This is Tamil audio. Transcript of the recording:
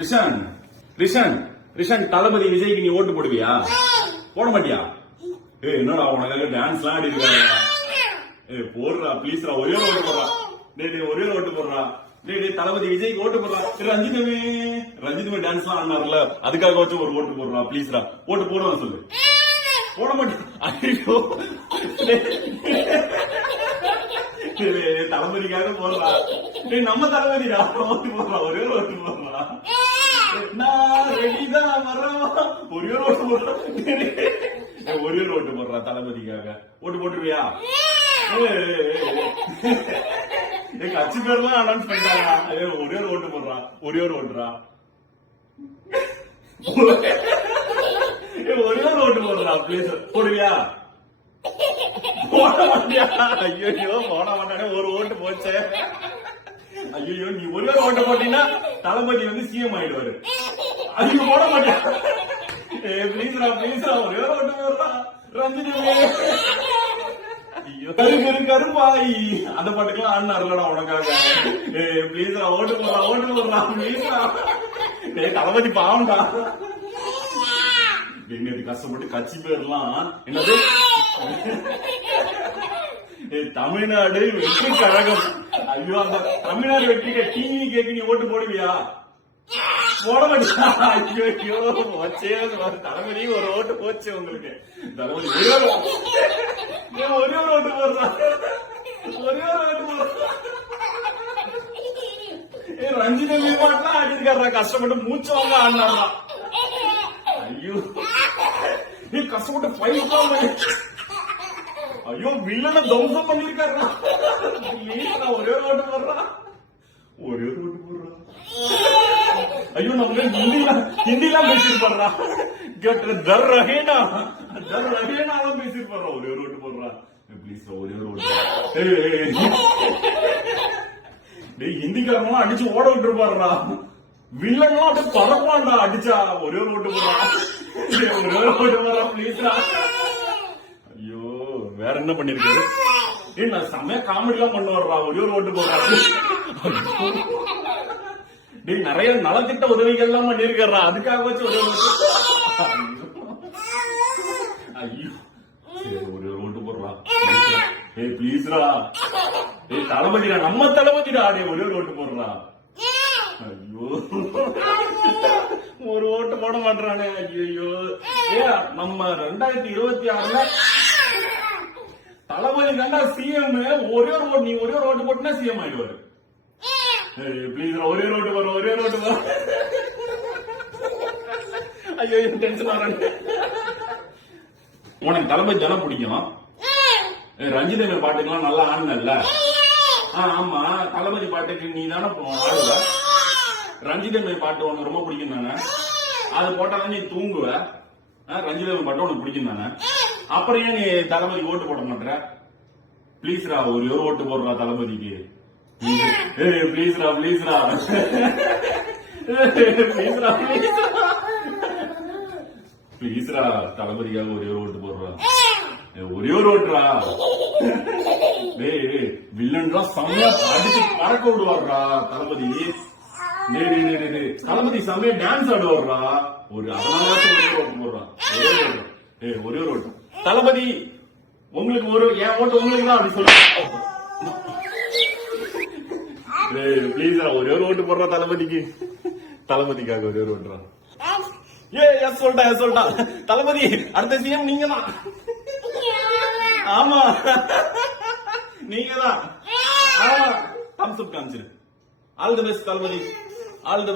ரிஷான் ரிஷான் ரிஷான் தளபதி விஜய்க்கு நீ ஓட்டு போடுவியா? போட மாட்டியா? என்னடா உனக்காக டான்ஸ் எல்லாம் ஆடி இருக்காங்க. போடுறா ப்ளீஸ்ரா, ஒரே ஓட்டு போடுறா. ஒரே ஓட்டு போடுறா. தளபதி விஜய்க்கு ஓட்டு போடுறா. ரஞ்சிதமே டான்ஸ் எல்லாம் ஆனார்ல, அதுக்காக வச்சு ஒரு ஓட்டு போடுறா ப்ளீஸ்ரா. ஓட்டு போடுறா சொல்லு. போட மாட்டேன். தளபதிக்காக போடுறா. நம்ம தளபதிடா, ஓட்டு போடுறா. ஒரே ஓட்டு போடுறா. நான் ரெடிதான் வரோம். ஒரே ஓட்டு போடுறா. ஒரே ஓட்டு போடுறா தளபதிக்காக. ஓட்டு போட்டுருவியா? கட்சி பேர்லாம் அனௌன்ஸ் பண்ணிட்டாங்க. ஒரே ஒரு ஓட்டு போடுறா. ஒரே ஒரு ஓட்டுறா. ஒரே ஒரு ஓட்டு போடுறா ப்ளீஸ். போடுவியா? போட மாட்டியா? ஐயோ போட மாட்டானே, ஒரு ஓட்டு போச்சே. ஐயோ நீ ஒரே ஒரு ஓட்டு போட்டீங்கன்னா தளபதி வந்து சிஎம் ஆயிடுவாரு. அதுக்கு போட மாட்டியா? ப்ளீஸ்ரா ப்ளீஸ்ரா, ஒரே ஒரு ஓட்டு போடுறா. ரஞ்சிதமே கருப்பாய் அந்த பாட்டுக்கெல்லாம் ஆடினார்லடா உனக்காக. ப்ளீஸ்ரா ஓட்டு போடுறா. ஓட்டு போடுறா ப்ளீஸ்ரா. தளபதி பாவம்டா. கஷ்டப்பட்டு கட்சி பேர்லாம் என்னது தமிழ்நாடு வெற்றி கழகம். ஐயோ அந்த தமிழ்நாடு வெற்றி டிவி கேக்கு நீ ஓட்டு போடுவியா? போட மாட்டியா? ஐயோ வச்சே தலைவலி. ஒரு ஓட்டு போச்சு உங்களுக்கு. தலைவலி ஒரே ஒரு ஓட்டு போடுறா. ஒரே ஒரு ஓட்டு போடுறா. ரஞ்சிதமே பாட்டுலாம் ஆடிருக்காரா. கஷ்டப்பட்டு மூச்சு வாங்க ஆடினாரா. ஐயோ நீ கஷ்டப்பட்டு ஃபைட் பண்ணி. ஐயோ வில்லனை தம்சம் பண்ணிருக்காரா. ஒரே ஒரு ஓட்டு போடுறா. ஒரே ஒரு ஓட்டு போடுறா. ஐயோ நம்ம ஹிந்திலாம் பேசிருப்பாரா. தர் ரஹேனா பேசிருப்பாரா. ஒரே ஒரு ஓட்டு போடுறா ப்ளீஸ். ஒரே ஒரு ஓட்டு. ஹிந்திக்காரங்களாம் அடிச்சு ஓட விட்டுருப்பாருடா. வில்லன்லாம் அப்படியே பறப்பான்டா அடிச்சா. ஒரே ஒரு ஓட்டு போடுறா. ஒரே ஒரு ஓட்டு போடுறா ப்ளீஸ்ரா. ஐயோ வேற என்ன பண்ணிருக்காரு? நான் செம்மையா காமெடி எல்லாம் பண்ண வர்றா. ஒரே ஒரு ஓட்டு போடுறா. நிறைய நலத்திட்ட உதவிகள் எல்லாம் பண்ணிருக்கா. அதுக்காக வச்சு ஒரே ஒரு ஐயோ ஒரே ஒரு ஓட்டு போடுறா. ப்ளீஸ்ரா. தளபதிடா, நம்ம தளபதிடா. ஒரே ஒரு ஓட்டு போடுறா. ஐயோ ஒரு ஓட்டு போட மாட்டானே. ஐயோ நம்ம 2026 தளபதி தாண்டா சிஎம். ஒரே ஒரு ஓட்டு, நீ ஒரே ஒரு ஓட்டு போட்டுனா சிஎம் ஆயிடுவாரு. ப்ளீஸ் ஒரே ஒரு ஓட்டு வரும். ஒரே ஒரு ஓட்டு வரும். ஐயோ டென்ஷன் ஆறானு. உனக்கு தளபதி தானே பிடிக்கும். ரஞ்சிதமே பாட்டுக்கெல்லாம் நல்லா ஆடுனல்ல. ஆமா தளபதி பாட்டுக்கு நீ தானே ஆடுவ. ரஞ்சிதமே பாட்டு உனக்கு ரொம்ப பிடிக்கும் தானே. அது போட்டாதான் நீ தூங்குவ. ரஞ்சிதமே பாட்டு உனக்கு பிடிக்கும் தானே. அப்புறம் ஏன் நீ தளபதி ஓட்டு போட மாட்டேற? ப்ளீஸ்ரா ஒரே ஒரு ஓட்டு போடுறா தளபதிக்கு. ப்ளீஸ்ரா ப்ளீஸ்ரா ப்ளீஸ்ரா ப்ளீஸ்ரா தளபதிக்காக ஒரே ஒரு ஓட்டு போடுறா. ஒரே ஒரு ஓட்டுறா. வில்லன்லாம் செம்மையா அடிச்சு பறக்க விடுவார்ரா தளபதி. தளபதி செம்மையா டான்ஸ் ஆடுவார்ரா. அதனால ஒரே ஒரு ஓட்டு போடுறான். ஒரே ஒரு ஓட்டு. தளபதி உங்களுக்கு ஒரு என் ஓட்டு உங்களுக்கு தான் அப்படி சொல்ல. ப்ளீஸ்ரா ஒரே ஒரு ஓட்டு போடுறா தளபதிக்கு. தளபதிக்காக ஒரே ஒரு ஓட்டுறா. சொல்லிட்டா தளபதி அடுத்த சிஎம் நீங்க தான். ஆமா நீங்க தான். தம்ஸ் அப் காமிச்சிரு. All the best Thalapathy. All the